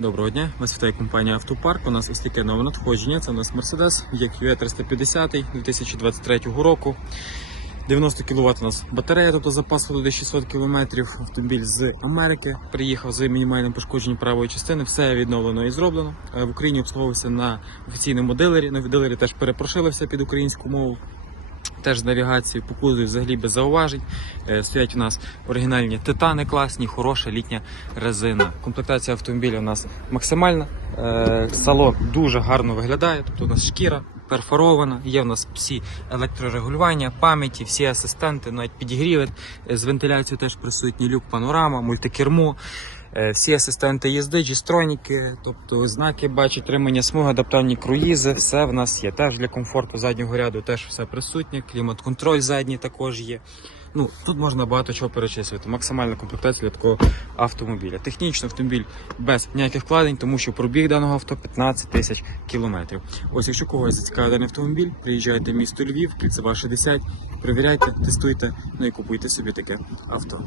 Доброго дня, вас вітає компанія Автопарк. У нас ось таке нове надходження. Це у нас Mercedes EQE 350 2023 року. 90 кВт у нас батарея, тобто запас ходу до 600 км. Автомобіль з Америки приїхав з мінімальним пошкодженням правої частини. Все відновлено і зроблено. Е, В Україні обслуговувався на офіційному дилері. На дилері теж перепрошилився під українську мову. Теж з навігації по кузові взагалі без зауважень. Е, Стоять у нас оригінальні титани класні, хороша літня резина. Комплектація автомобіля у нас максимальна. Е, Салон дуже гарно виглядає, тобто у нас шкіра перфорована, є в нас всі електрорегулювання, пам'яті, всі асистенти, навіть підігріви. Е, З вентиляцією теж присутній люк, панорама, мультикермо. Е, Всі асистенти їзди, G-строніки, тобто знаки бачать, тримання смуги, адаптивні круїзи, все в нас є. Теж для комфорту заднього ряду теж все присутнє, клімат-контроль задній також є. Ну, тут можна багато чого перечислити. Максимальна комплектація для такого автомобіля. Технічно автомобіль без ніяких вкладень, тому що пробіг даного авто 15 тисяч кілометрів. Ось, якщо когось зацікавив даний автомобіль, приїжджайте в місто Львів, кільцева 60, перевіряйте, тестуйте, ну і купуйте собі таке авто.